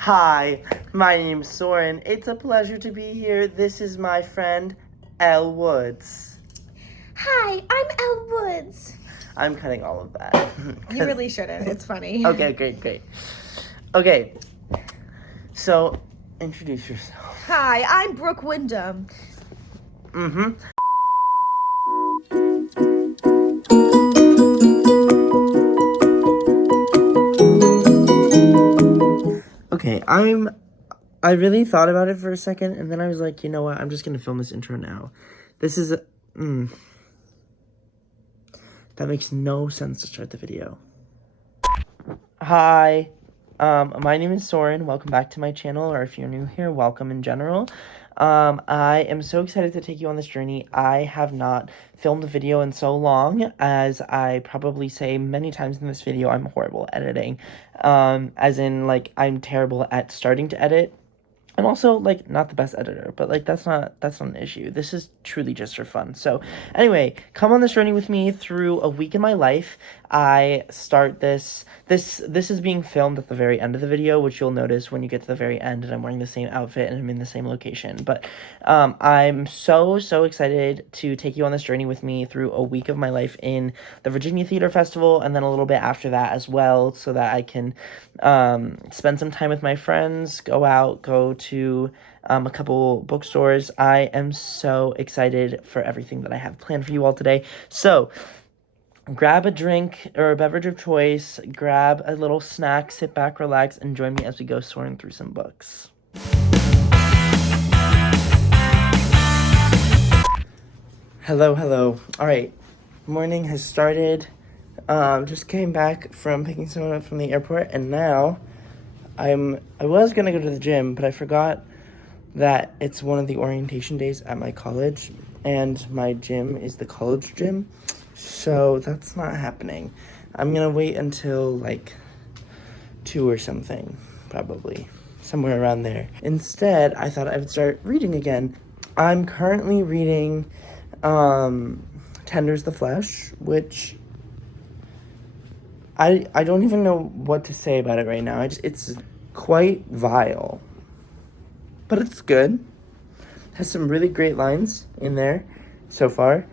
Hi, my name's Soren. It's a pleasure to be here. This is my friend, Elle Woods. Hi, I'm Elle Woods. I'm cutting all of that. You really shouldn't. It's funny. Okay, great. Okay, so introduce yourself. Hi, I'm Brooke Wyndham. Okay, I really thought about it for a second, and then I was like, you know what? I'm just gonna film this intro now. This is that makes no sense to start the video. Hi, my name is Soren. Welcome back to my channel, or if you're new here, welcome in general. I am so excited to take you on this journey. I have not filmed a video in so long, as I probably say many times in this video, I'm horrible at editing. As in, like, I'm terrible at starting to edit. I'm also, like, not the best editor, but, like, that's not an issue. This is truly just for fun. So, anyway, come on this journey with me through a week in my life. I start this is being filmed at the very end of the video, which you'll notice when you get to the very end, and I'm wearing the same outfit and I'm in the same location. But, I'm so excited to take you on this journey with me through a week of my life in the Virginia Theater Festival, and then a little bit after that as well, so that I can, spend some time with my friends, go to a couple bookstores. I am so excited for everything that I have planned for you all today. So grab a drink or a beverage of choice, grab a little snack, sit back, relax, and join me as we go soaring through some books. Hello. All right, morning has started. Just came back from picking someone up from the airport, and now I was gonna go to the gym, but I forgot that it's one of the orientation days at my college, and my gym is the college gym, so that's not happening. I'm gonna wait until like 2 or something, probably somewhere around there. Instead, I thought I would start reading again. I'm currently reading Tender's the Flesh, which I don't even know what to say about it right now. It's quite vile, but it's good. Has some really great lines in there so far.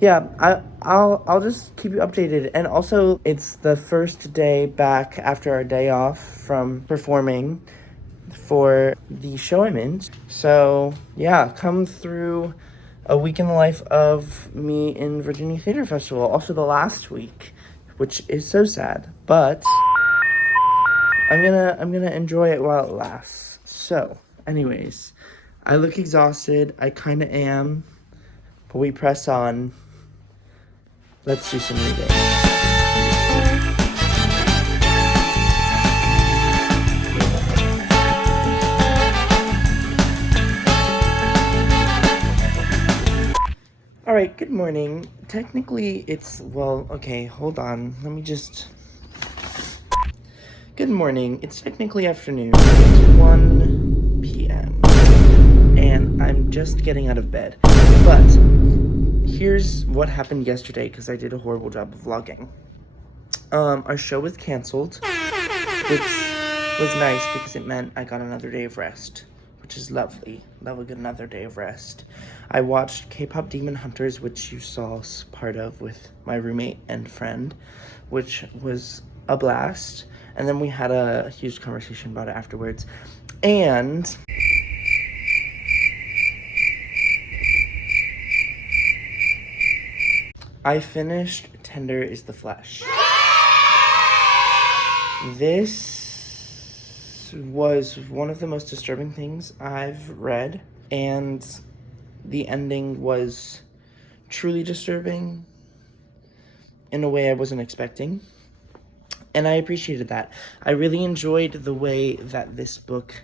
Yeah, I'll just keep you updated. And also, it's the first day back after our day off from performing for the show I'm in. So yeah, come through a week in the life of me in Virginia Theater Festival. Also the last week, which is so sad, but I'm gonna enjoy it while it lasts. So, anyways, I look exhausted. I kind of am, but we press on. Let's do some reading. All right, good morning. Technically, okay, hold on. Let me just... Good morning. It's technically afternoon. It's 1 p.m. and I'm just getting out of bed. But here's what happened yesterday, because I did a horrible job of vlogging. Our show was canceled, which was nice because it meant I got another day of rest, which is lovely. Love a good another day of rest. I watched K-pop Demon Hunters, which you saw part of with my roommate and friend, which was a blast. And then we had a huge conversation about it afterwards. And I finished Tender is the Flesh. This was one of the most disturbing things I've read, and the ending was truly disturbing in a way I wasn't expecting. And I appreciated that. I really enjoyed the way that this book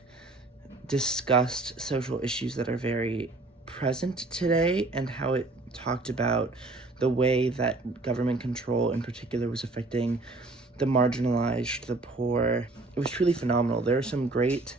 discussed social issues that are very present today, and how it talked about the way that government control in particular was affecting the marginalized, the poor. It was truly phenomenal. There are some great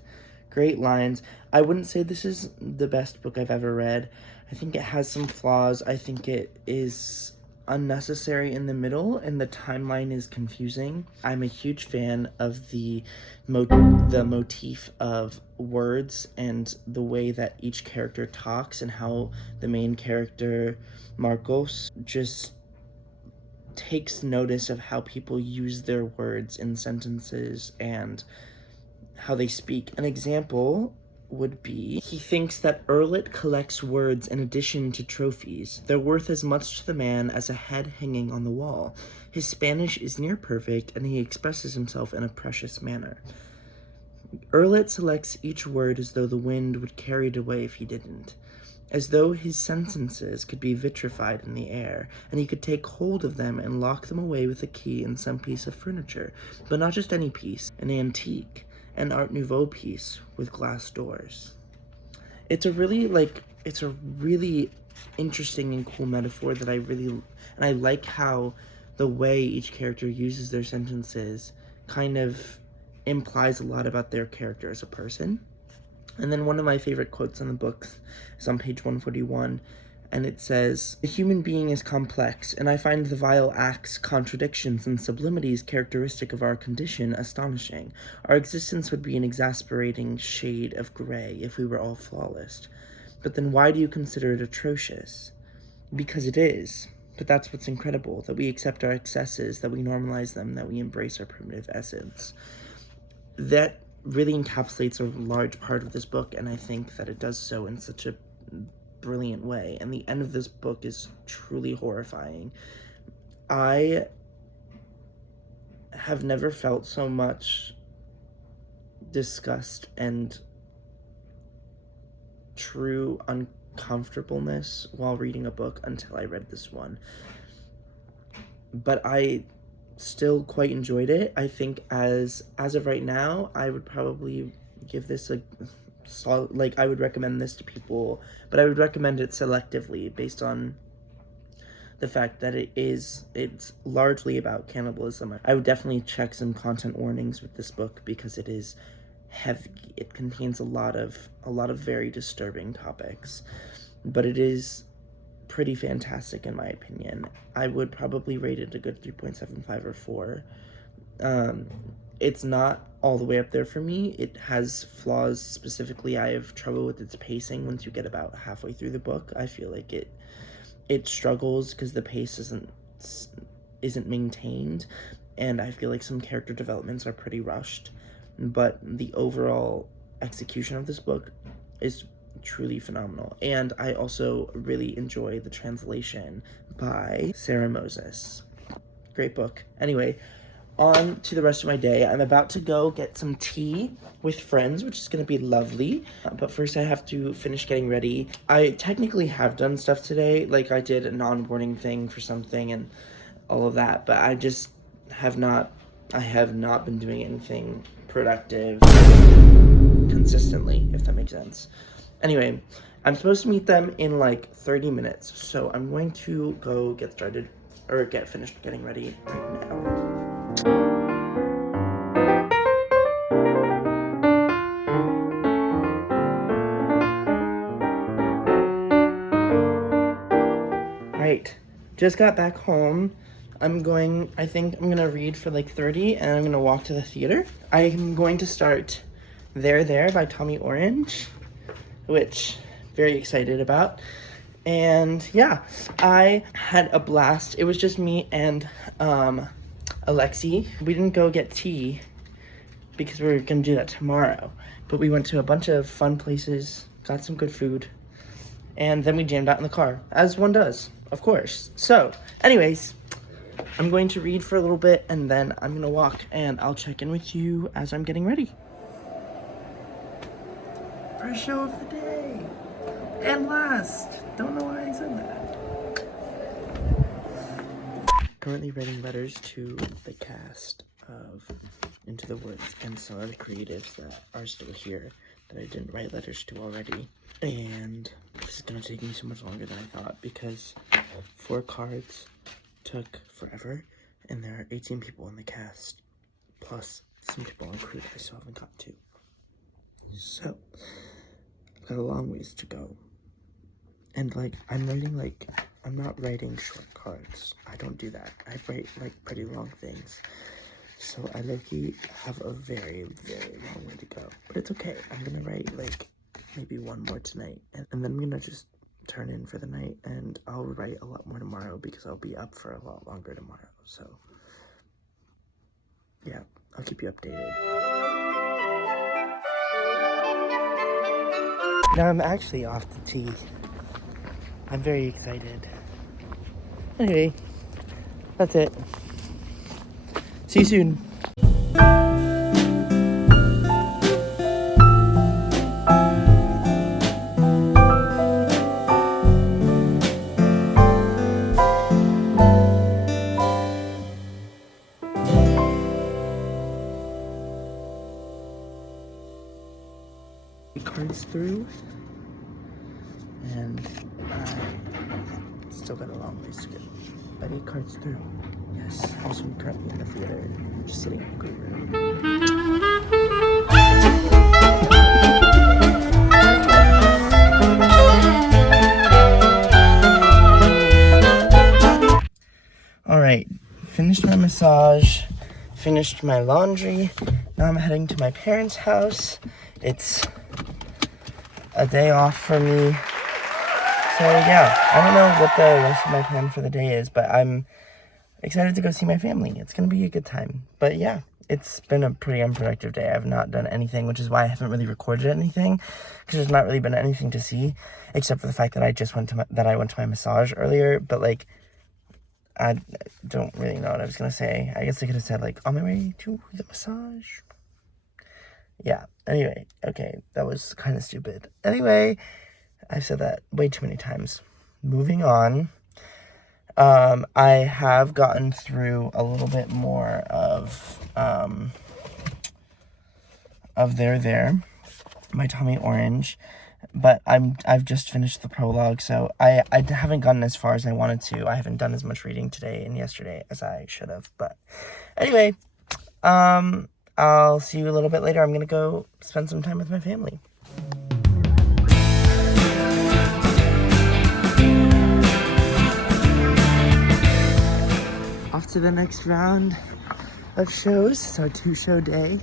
lines. I wouldn't say this is the best book I've ever read. I think it has some flaws. I think it is unnecessary in the middle and the timeline is confusing. I'm a huge fan of the motif of words and the way that each character talks, and how the main character, Marcos, just takes notice of how people use their words in sentences and how they speak. An example would be, he thinks that Erlet collects words in addition to trophies. They're worth as much to the man as a head hanging on the wall. His Spanish is near perfect, and he expresses himself in a precious manner. Erlet selects each word as though the wind would carry it away if he didn't, as though his sentences could be vitrified in the air, and he could take hold of them and lock them away with a key in some piece of furniture, but not just any piece, an antique, an Art Nouveau piece with glass doors. It's a really interesting and cool metaphor that and I like how the way each character uses their sentences kind of implies a lot about their character as a person. And then one of my favorite quotes in the book is on page 141, and it says, "The human being is complex, and I find the vile acts, contradictions, and sublimities characteristic of our condition astonishing. Our existence would be an exasperating shade of gray if we were all flawless. But then why do you consider it atrocious? Because it is. But that's what's incredible, that we accept our excesses, that we normalize them, that we embrace our primitive essence." That really encapsulates a large part of this book, and I think that it does so in such a brilliant way. And the end of this book is truly horrifying. I have never felt so much disgust and true uncomfortableness while reading a book until I read this one. But I still quite enjoyed it. I think as of right now, I would probably give this a solid, I would recommend this to people, but I would recommend it selectively based on the fact that it's largely about cannibalism. I would definitely check some content warnings with this book because it is heavy. It contains a lot of very disturbing topics, but it is pretty fantastic in my opinion. I would probably rate it a good 3.75 or 4. It's not all the way up there for me. It has flaws. Specifically, I have trouble with its pacing once you get about halfway through the book. I feel like it struggles because the pace isn't maintained, and I feel like some character developments are pretty rushed, but the overall execution of this book is truly phenomenal. And I also really enjoy the translation by Sarah Moses. Great book. Anyway, on to the rest of my day. I'm about to go get some tea with friends, which is going to be lovely. But first I have to finish getting ready. I technically have done stuff today. I did an onboarding thing for something and all of that, but I have not been doing anything productive consistently, if that makes sense. Anyway, I'm supposed to meet them in 30 minutes, so I'm going to go get finished getting ready right now. Right, just got back home. I think I'm gonna read for 30, and I'm gonna walk to the theater. I'm going to start There by Tommy Orange, which very excited about. And yeah, I had a blast. It was just me and Alexi. We didn't go get tea because we were gonna do that tomorrow, but we went to a bunch of fun places, got some good food, and then we jammed out in the car, as one does, of course. So anyways, I'm going to read for a little bit, and then I'm gonna walk, and I'll check in with you as I'm getting ready. First show of the day, and last. Don't know why I said that. Currently writing letters to the cast of Into the Woods and some other creatives that are still here that I didn't write letters to already. And this is gonna take me so much longer than I thought because 4 cards took forever, and there are 18 people in the cast, plus some people on crew that I still haven't got to. So, I've got a long ways to go. And I'm writing I'm not writing short cards. I don't do that. I write, like, pretty long things. So I low-key have a very, very long way to go. But it's okay. I'm gonna write, like, maybe one more tonight. And then I'm gonna just turn in for the night. And I'll write a lot more tomorrow because I'll be up for a lot longer tomorrow. So, yeah, I'll keep you updated. Now I'm actually off to tea. I'm very excited. Anyway, that's it. See you soon. Cards through, and I still got a long ways to go. But 8 cards through. Yes, also currently in the theater, just sitting in the green room. Alright, finished my massage, finished my laundry. Now I'm heading to my parents' house. It's a day off for me. So yeah, I don't know what the rest of my plan for the day is, but I'm excited to go see my family. It's gonna be a good time. But yeah, it's been a pretty unproductive day. I've not done anything, which is why I haven't really recorded anything, because there's not really been anything to see, except for the fact that I went to my massage earlier. But like, I don't really know what I was gonna say. I guess I could have said like, on my way to the massage. Yeah, anyway, okay, that was kind of stupid. Anyway, I've said that way too many times. Moving on, I have gotten through a little bit more of There, my Tommy Orange, but I've just finished the prologue, so I haven't gotten as far as I wanted to. I haven't done as much reading today and yesterday as I should have, but anyway, I'll see you a little bit later. I'm gonna go spend some time with my family. Off to the next round of shows. It's our 2-show day.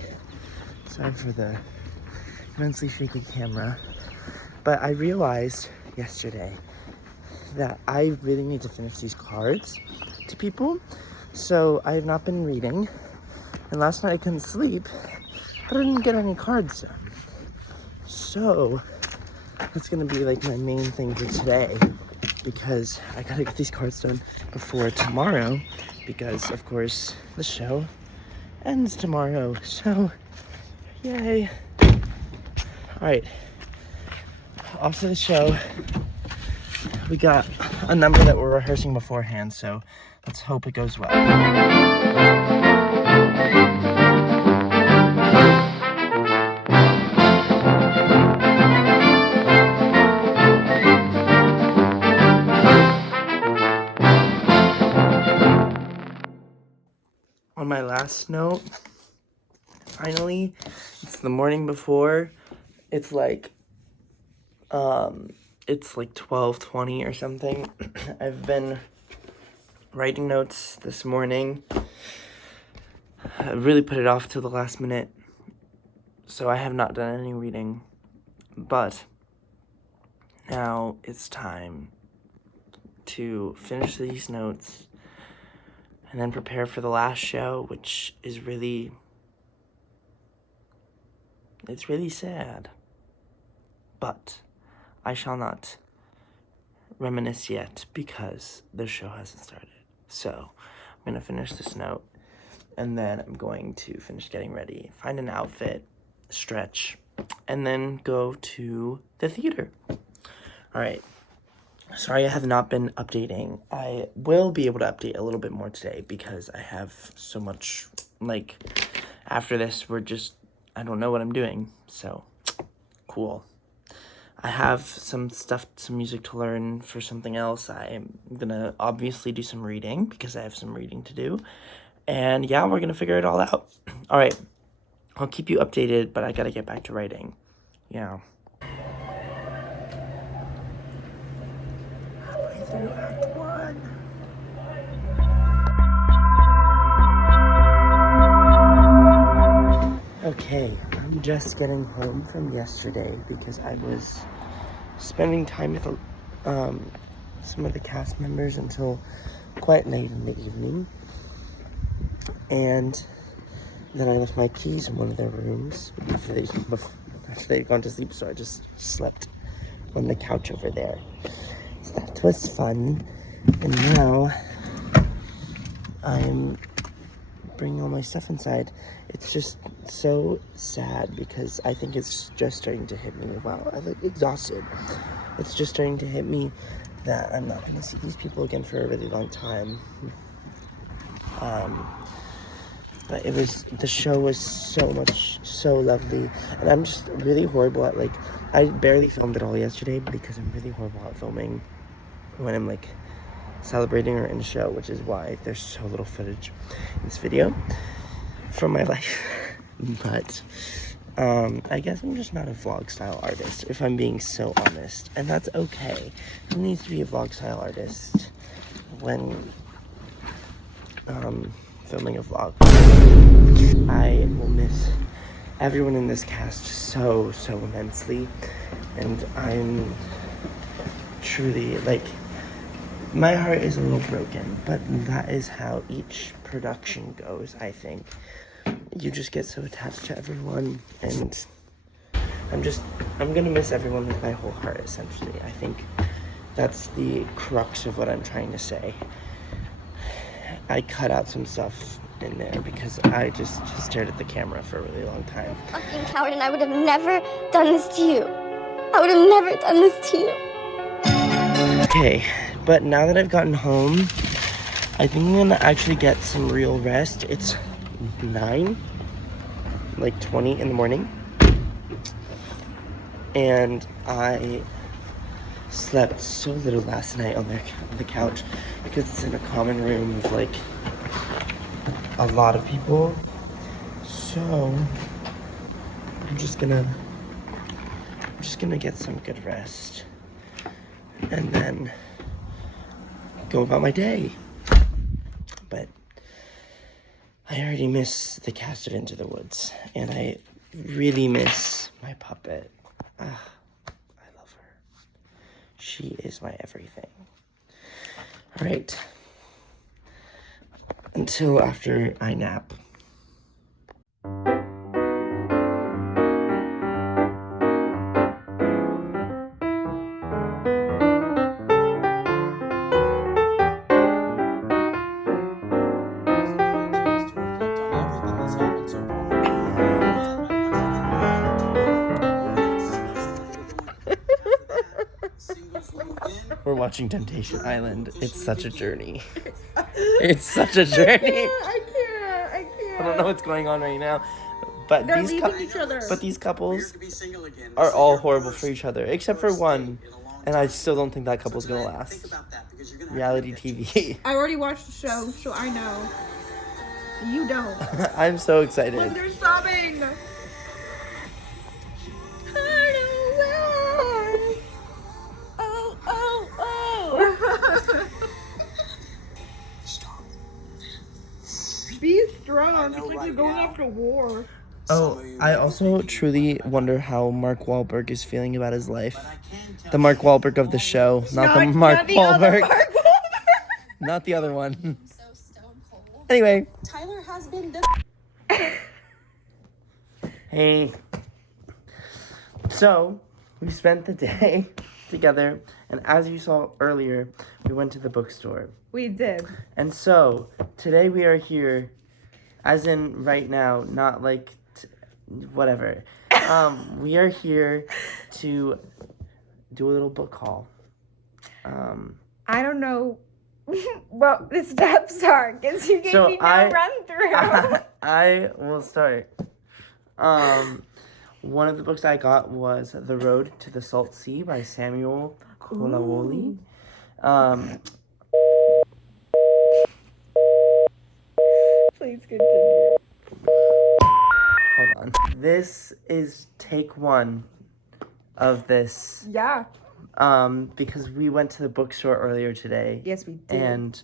Sorry for the immensely shaky camera. But I realized yesterday that I really need to finish these cards to people. So I have not been reading. And last night I couldn't sleep, but I didn't get any cards done. So that's gonna be like my main thing for today, because I gotta get these cards done before tomorrow, because of course the show ends tomorrow. So yay. Alright, off to the show. We got a number that we're rehearsing beforehand, so let's hope it goes well. On my last note, finally, it's the morning before. It's like 12:20 or something. I've been writing notes this morning. I really put it off till the last minute, so I have not done any reading. But now it's time to finish these notes and then prepare for the last show, which is really sad. But I shall not reminisce yet because the show hasn't started. So I'm going to finish this note, and then I'm going to finish getting ready, find an outfit, stretch, and then go to the theater. All right. Sorry I have not been updating. I will be able to update a little bit more today because I have so much, like, after this, I don't know what I'm doing, so cool. I have some music to learn for something else. I'm gonna obviously do some reading because I have some reading to do. And yeah, we're gonna figure it all out. All right, I'll keep you updated, but I gotta get back to writing. Yeah. Halfway through Act 1. Okay, I'm just getting home from yesterday because I was spending time with some of the cast members until quite late in the evening. And then I left my keys in one of their rooms after they'd gone to sleep, so I just slept on the couch over there. So that was fun. And now I'm bringing all my stuff inside. It's just so sad because I think it's just starting to hit me. Wow, I look exhausted. It's just starting to hit me that I'm not going to see these people again for a really long time. But the show was so lovely. And I'm just really horrible at, I barely filmed it all yesterday because I'm really horrible at filming when I'm, celebrating or in the show, which is why there's so little footage in this video from my life. But I guess I'm just not a vlog style artist, if I'm being so honest, and that's okay. Who needs to be a vlog style artist when filming a vlog? I will miss everyone in this cast so immensely, and I'm truly my heart is a little broken, but that is how each production goes, I think. You just get so attached to everyone, and I'm gonna miss everyone with my whole heart, essentially. I think that's the crux of what I'm trying to say. I cut out some stuff in there because I just stared at the camera for a really long time. Fucking coward, and I would have never done this to you. I would have never done this to you. Okay, but now that I've gotten home, I think I'm gonna actually get some real rest. It's 9:20 in the morning, and I slept so little last night on the couch because it's in a common room with a lot of people. So I'm just gonna get some good rest and then go about my day. But I already miss the cast of Into the Woods, and I really miss my puppet. I love her. She is my everything. All right. Until after I nap. We're watching Temptation Island. It's such a journey. It's such a journey. I can't. I don't know what's going on right now. But They're leaving each other. But these couples are all horrible for each other, except for one. And I still don't think that couple's gonna last. Reality TV. I already watched the show, so I know. You don't. I'm so excited. Look, they're sobbing. Be strong. It's like you're going after war. Oh, I also truly wonder how Mark Wahlberg is feeling about his life. The Mark Wahlberg of the show, not the Mark Wahlberg. Not the other one. Anyway. Tyler has been Hey. So, we spent the day together, and as you saw earlier, we went to the bookstore. We did. And so, today we are here, as in right now, not whatever. We are here to do a little book haul. I don't know what the steps are, because you gave me no run through. I will start. One of the books I got was The Road to the Salt Sea by Samuel Kolawole. Please continue. Hold on. This is take one of this. Yeah. Because we went to the bookstore earlier today. Yes, we did. And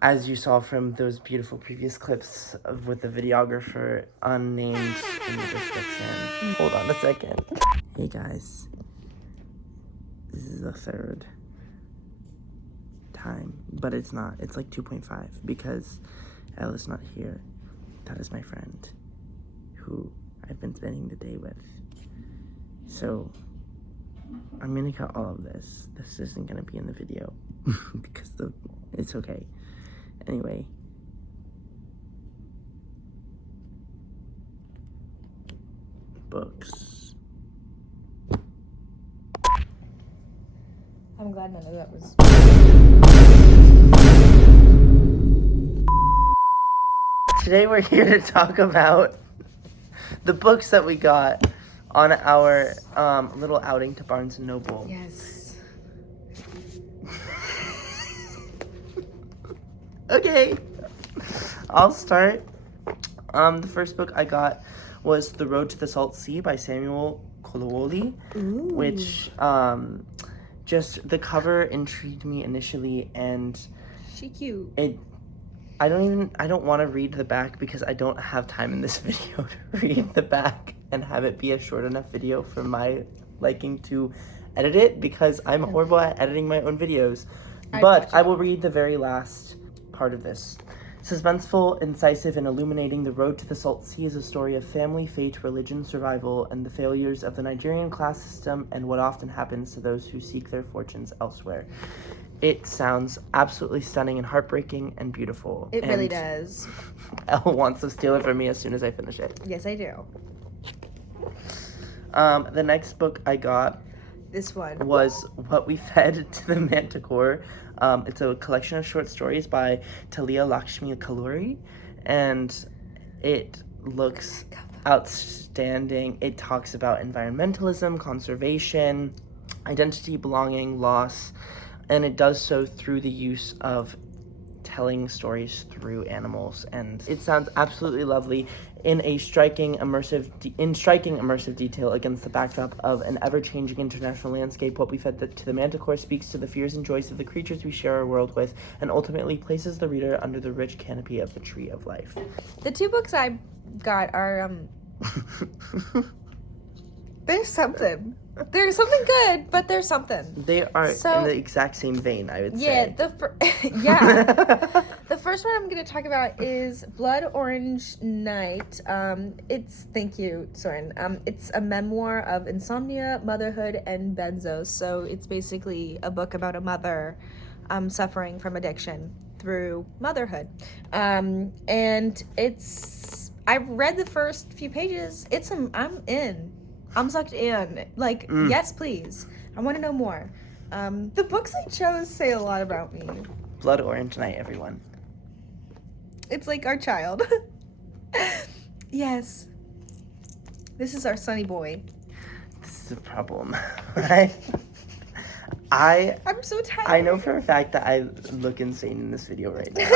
as you saw from those beautiful previous clips with the videographer unnamed in the description. Hold on a second. Hey guys, this is the third time, but it's not. It's like 2.5 because Ella's not here. That is my friend who I've been spending the day with. So I'm gonna cut all of this. This isn't gonna be in the video because it's okay. Anyway. Books. I'm glad none of that was. Today we're here to talk about the books that we got on our little outing to Barnes & Noble. Yes. Okay, I'll start. The first book I got was The Road to the Salt Sea by Samuel Kolowoli, which just the cover intrigued me initially, and She cute. I don't want to read the back because I don't have time in this video to read the back and have it be a short enough video for my liking to edit it, because I'm horrible at editing my own videos. But I will read the very last part of this. Suspenseful, incisive, and illuminating, The Road to the Salt Sea is a story of family, fate, religion, survival, and the failures of the Nigerian class system and what often happens to those who seek their fortunes elsewhere. It sounds absolutely stunning and heartbreaking and beautiful. It really does. Elle wants to steal it from me as soon as I finish it. Yes, I do. The next book I got This one was What We Fed to the Manticore. It's a collection of short stories by Talia Lakshmi Kalluri, and it looks outstanding. It talks about environmentalism, conservation, identity, belonging, loss, and it does so through the use of telling stories through animals, and it sounds absolutely lovely in striking immersive detail against the backdrop of an ever-changing international landscape. What We Fed to the Manticore speaks to the fears and joys of the creatures we share our world with, and ultimately places the reader under the rich canopy of the Tree of Life. The two books I got are there's something. There's something good, but there's something. They are in the exact same vein, I would say. Yeah. The first one I'm going to talk about is Blood Orange Night. Thank you, Soren. It's a memoir of insomnia, motherhood, and benzos. So it's basically a book about a mother suffering from addiction through motherhood. And I've read the first few pages. I'm in. I'm sucked in. Yes, please. I want to know more. The books I chose say a lot about me. Blood Orange Night, everyone. It's like our child. Yes. This is our sunny boy. This is a problem, right? I'm so tired. I know for a fact that I look insane in this video right now.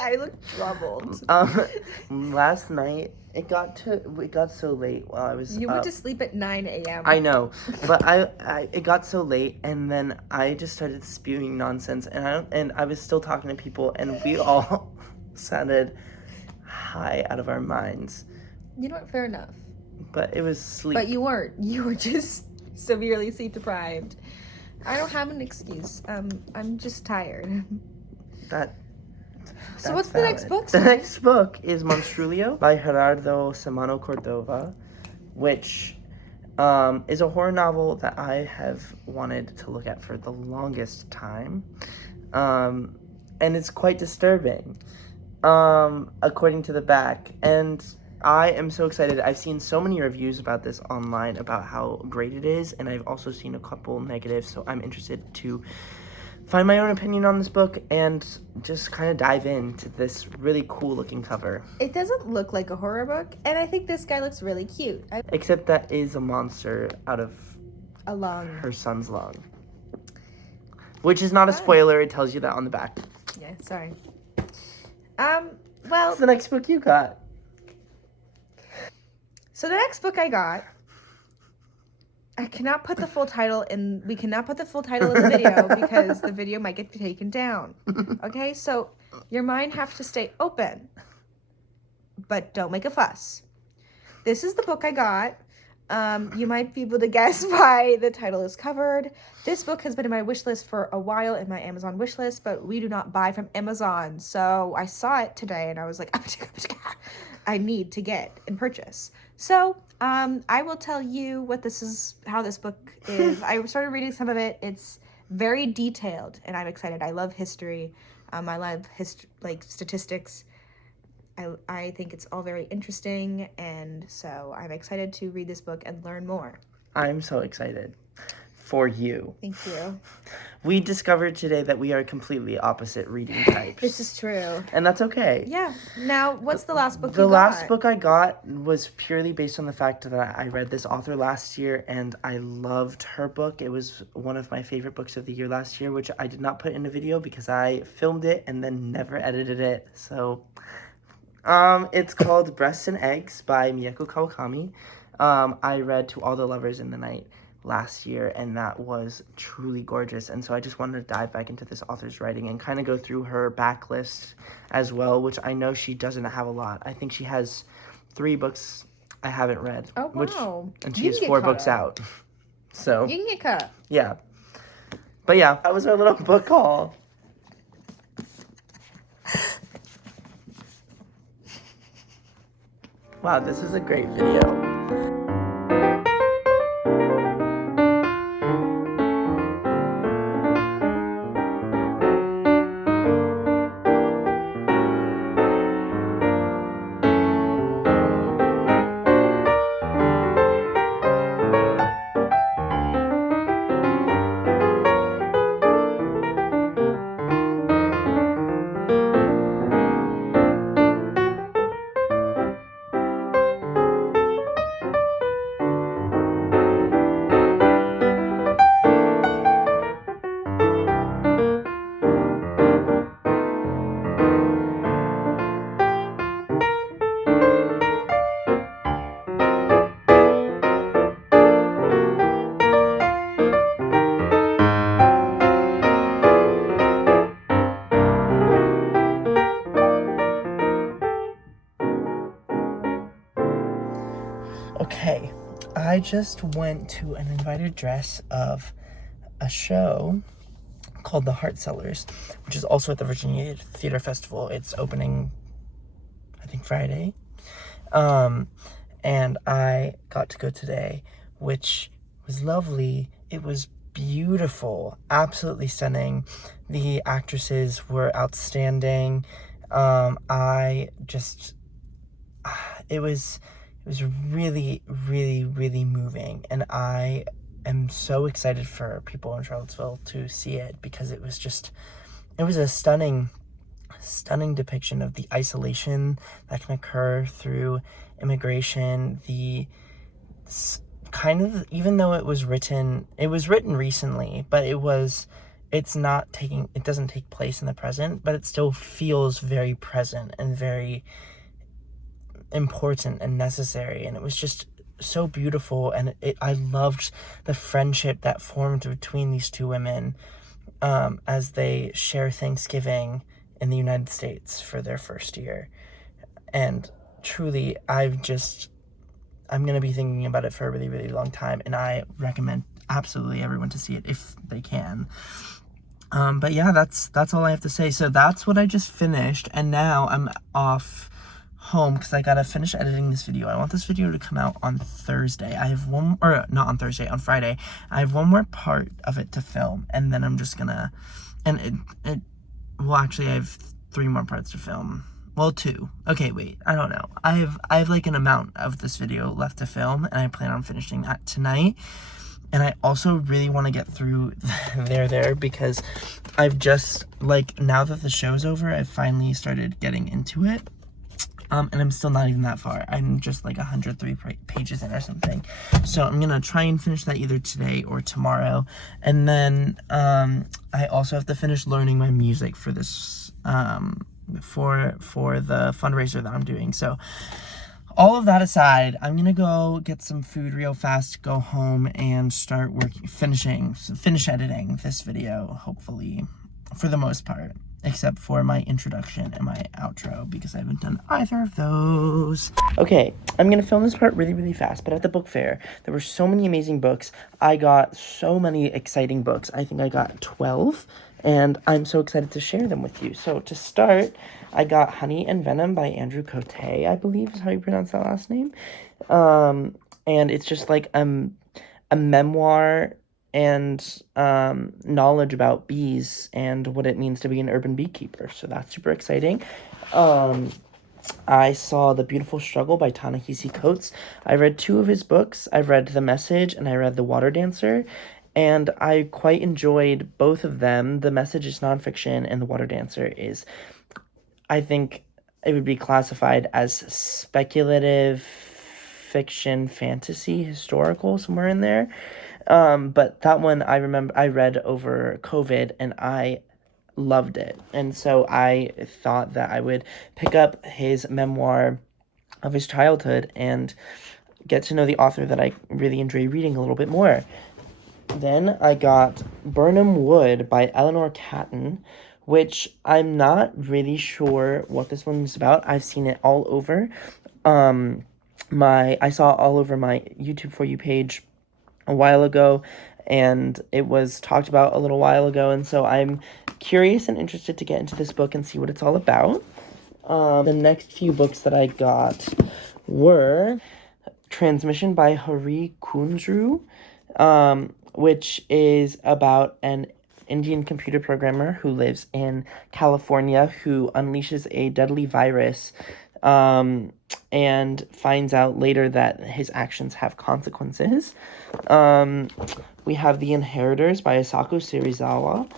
I look troubled. Last night it got so late while I was. You went to sleep at 9 a.m. I know, but it got so late, and then I just started spewing nonsense, and I was still talking to people, and we all sounded high out of our minds. You know what? Fair enough. But it was sleep. But you weren't. You were just severely sleep deprived. I don't have an excuse. I'm just tired. So what's valid. The next book? The next book is Monstrulio by Gerardo Samano Cordova, which is a horror novel that I have wanted to look at for the longest time. And it's quite disturbing, according to the back. And I am so excited. I've seen so many reviews about this online about how great it is, and I've also seen a couple negatives, so I'm interested to find my own opinion on this book and just kind of dive into this really cool looking cover. It doesn't look like a horror book, and I think this guy looks really cute. Except that is a monster out of a lung. Her son's lung. Which is not a spoiler, it tells you that on the back. Yeah, sorry. Well, what's the next book you got? So the next book I got, I cannot put the full title in. We cannot put the full title in the video because the video might get taken down. Okay, so Your mind has to stay open, but don't make a fuss. This is the book I got. You might be able to guess why the title is covered. This book has been in my wish list for a while, in my Amazon wish list, but we do not buy from Amazon. So I saw it today and I was like, I need to get and purchase. So I will tell you what this is, how this book is. I started reading some of it. It's very detailed and I'm excited. I love history. I love like statistics. I think it's all very interesting, and so I'm excited to read this book and learn more. I'm so excited for you. Thank you. We discovered today that we are completely opposite reading types. This is true. And that's okay. Yeah. Now, what's the last book you got? The last book I got was purely based on the fact that I read this author last year, and I loved her book. It was one of my favorite books of the year last year, which I did not put in a video because I filmed it and then never edited it. So... it's called Breasts and Eggs by Mieko Kawakami. I read To All the Lovers in the Night last year, and that was truly gorgeous. And so I just wanted to dive back into this author's writing and kind of go through her backlist as well, which I know she doesn't have a lot. I think she has 3 books I haven't read. Oh, wow. And she has 4 books out. So, you can get caught. Yeah. But yeah, that was our little book haul. Wow, this is a great video. Okay, I just went to an invited dress of a show called The Heart Sellers, which is also at the Virginia Theater Festival. It's opening, I think, Friday. And I got to go today, which was lovely. It was beautiful, absolutely stunning. The actresses were outstanding. It was really, really, really moving, and I am so excited for people in Charlottesville to see it because it was a stunning depiction of the isolation that can occur through immigration. Even though it was written recently, but it doesn't take place in the present, but it still feels very present and very important and necessary, and it was just so beautiful. And I loved the friendship that formed between these 2 women as they share Thanksgiving in the United States for their first year. And truly, I'm going to be thinking about it for a really, really long time, and I recommend absolutely everyone to see it if they can. But yeah, that's all I have to say. So that's what I just finished, and now I'm off home because I gotta finish editing this video. I want this video to come out on Thursday. On Friday. I have one more part of it to film, and then I'm just gonna, actually I have 3 more parts to film. Well, 2. Okay, wait, I don't know. I have like an amount of this video left to film, and I plan on finishing that tonight. And I also really want to get through there because I've just, now that the show's over, I've finally started getting into it. And I'm still not even that far. I'm just 103 pages in or something. So I'm going to try and finish that either today or tomorrow. And then I also have to finish learning my music for this, for the fundraiser that I'm doing. So all of that aside, I'm going to go get some food real fast, go home, and start finish editing this video, hopefully, for the most part. except for my introduction and my outro, because I haven't done either of those. Okay, I'm gonna film this part really, really fast, but at the book fair, there were so many amazing books. I got so many exciting books. I think I got 12, and I'm so excited to share them with you. So to start, I got Honey and Venom by Andrew Cote, I believe is how you pronounce that last name. And it's just like a memoir and knowledge about bees and what it means to be an urban beekeeper. So that's super exciting. I saw The Beautiful Struggle by Ta-Nehisi Coates. I read 2 of his books. I read The Message and I read The Water Dancer, and I quite enjoyed both of them. The Message is nonfiction and The Water Dancer is, I think it would be classified as speculative fiction, fantasy, historical, somewhere in there. But that one I remember I read over COVID and I loved it. And so I thought that I would pick up his memoir of his childhood and get to know the author that I really enjoy reading a little bit more. Then I got Burnham Wood by Eleanor Catton, which I'm not really sure what this one's about. I've seen it all over. I saw it all over my YouTube For You page a while ago, and it was talked about a little while ago, and so I'm curious and interested to get into this book and see what it's all about. The next few books that I got were Transmission by Hari Kunzru, which is about an Indian computer programmer who lives in California who unleashes a deadly virus and finds out later that his actions have consequences. We have The Inheritors by Asako Serizawa,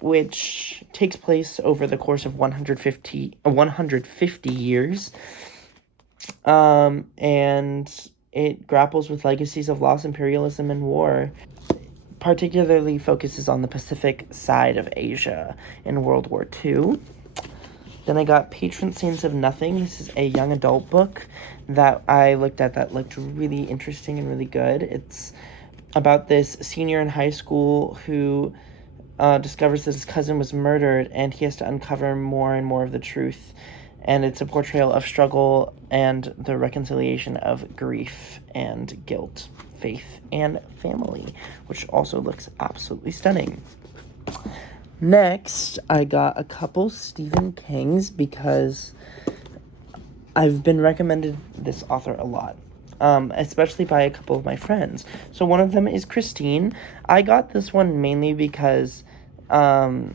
which takes place over the course of 150 years. And it grapples with legacies of loss, imperialism, and war. Particularly focuses on the Pacific side of Asia in World War II. Then I got Patron Saints of Nothing. This is a young adult book that I looked at that looked really interesting and really good. It's about this senior in high school who discovers that his cousin was murdered, and he has to uncover more and more of the truth. And it's a portrayal of struggle and the reconciliation of grief and guilt, faith, and family, which also looks absolutely stunning. Next, I got a couple Stephen Kings because I've been recommended this author a lot, especially by a couple of my friends. So one of them is Christine. I got this one mainly because I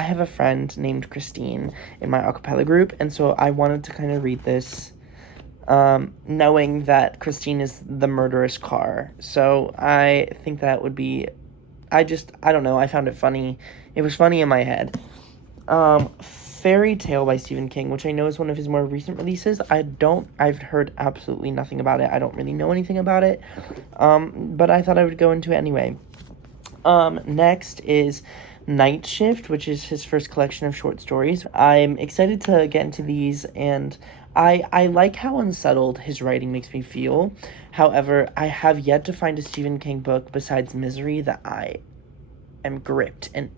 have a friend named Christine in my acapella group, and so I wanted to kind of read this knowing that Christine is the murderous car. So I think that would be, I don't know, I found it funny. It was funny in my head. Fairy Tale by Stephen King, which I know is one of his more recent releases. I've heard absolutely nothing about it. I don't really know anything about it. But I thought I would go into it anyway. Next is Night Shift, which is his first collection of short stories. I'm excited to get into these, and I like how unsettled his writing makes me feel. However, I have yet to find a Stephen King book besides Misery that I am gripped and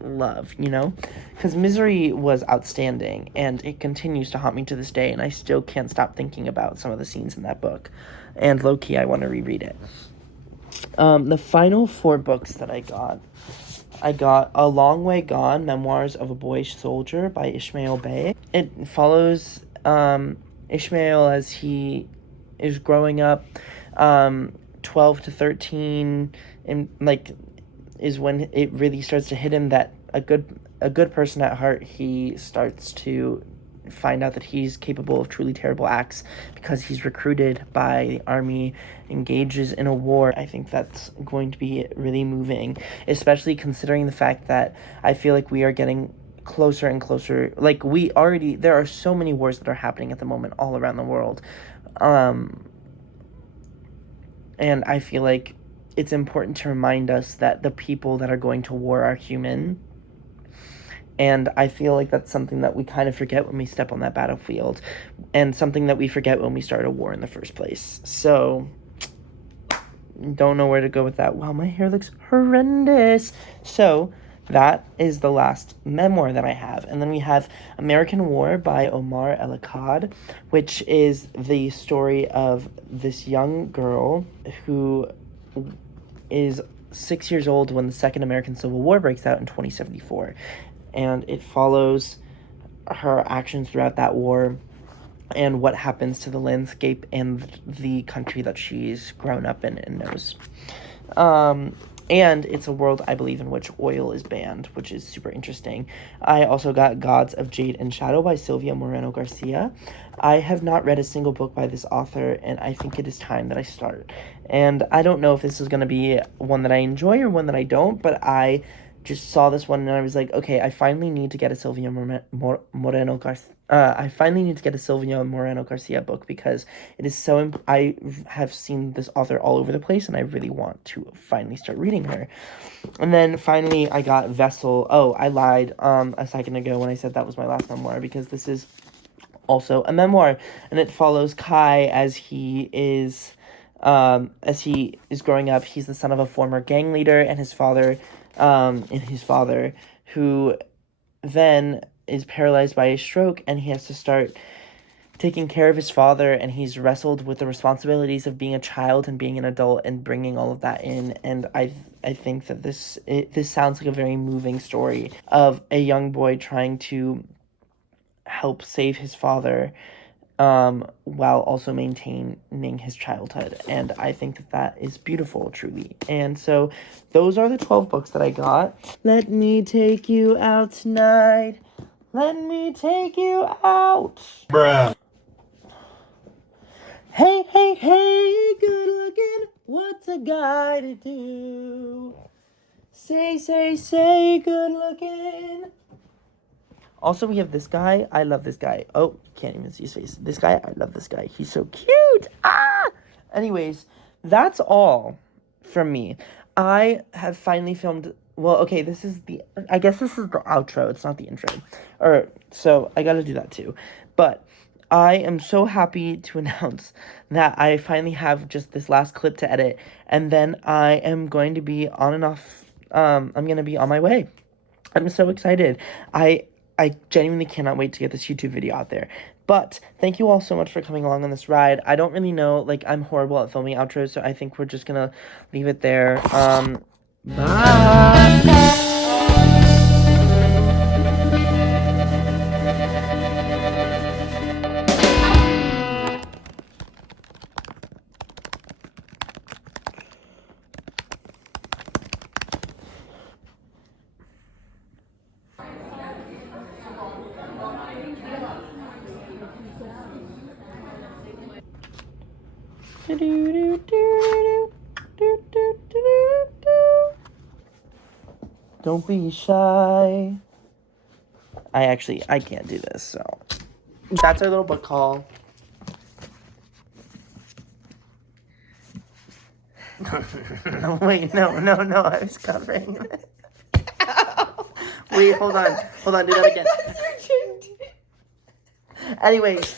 love, because Misery was outstanding, and it continues to haunt me to this day, and I still can't stop thinking about some of the scenes in that book, and low-key I want to reread it. The final 4 books that I got A Long Way Gone, Memoirs of a Boy Soldier by Ishmael Bey. It follows Ishmael as he is growing up, 12 to 13, and is when it really starts to hit him that a good person at heart, he starts to find out that he's capable of truly terrible acts because he's recruited by the army, engages in a war. I think that's going to be really moving, especially considering the fact that I feel like we are getting closer and closer. There are so many wars that are happening at the moment all around the world. And I feel like it's important to remind us that the people that are going to war are human. And I feel like that's something that we kind of forget when we step on that battlefield, and something that we forget when we start a war in the first place. So don't know where to go with that. Wow, my hair looks horrendous. So that is the last memoir that I have. And then we have American War by Omar El-Akkad, which is the story of this young girl who is 6 years old when the Second American Civil War breaks out in 2074. And it follows her actions throughout that war and what happens to the landscape and the country that she's grown up in and knows. And it's a world, I believe, in which oil is banned, which is super interesting. I also got Gods of Jade and Shadow by Silvia Moreno Garcia. I have not read a single book by this author, and I think it is time that I start. And I don't know if this is going to be one that I enjoy or one that I don't, but I just saw this one and I was like, okay, I finally need to get a Silvia Moreno Garcia. I finally need to get a Silvia Moreno Garcia book because it is so. I have seen this author all over the place, and I really want to finally start reading her. And then finally, I got Vessel. Oh, I lied a second ago when I said that was my last memoir because this is also a memoir, and it follows Kai as he is growing up. He's the son of a former gang leader, and his father who then is paralyzed by a stroke, and he has to start taking care of his father, and he's wrestled with the responsibilities of being a child and being an adult and bringing all of that in. And I think that this sounds like a very moving story of a young boy trying to help save his father while also maintaining his childhood. And I think that is beautiful, truly. And so those are the 12 books that I got. Let me take you out tonight. Let me take you out. Bruh. Hey, hey, hey, good looking. What's a guy to do? Say, good looking. Also, we have this guy. I love this guy. Oh, can't even see his face. This guy, I love this guy. He's so cute. Anyways, that's all from me. I have finally filmed. Well, okay, I guess this is the outro. It's not the intro. So I gotta do that too. But I am so happy to announce that I finally have just this last clip to edit. And then I am going to be on and off. I'm going to be on my way. I'm so excited. I genuinely cannot wait to get this YouTube video out there. But thank you all so much for coming along on this ride. I don't really know, like, I'm horrible at filming outros, so I think we're just gonna leave it there. Bye! Don't be shy. I can't do this, so that's our little book haul. No, wait, no, I was covering it. Wait, hold on, do that again. Anyways,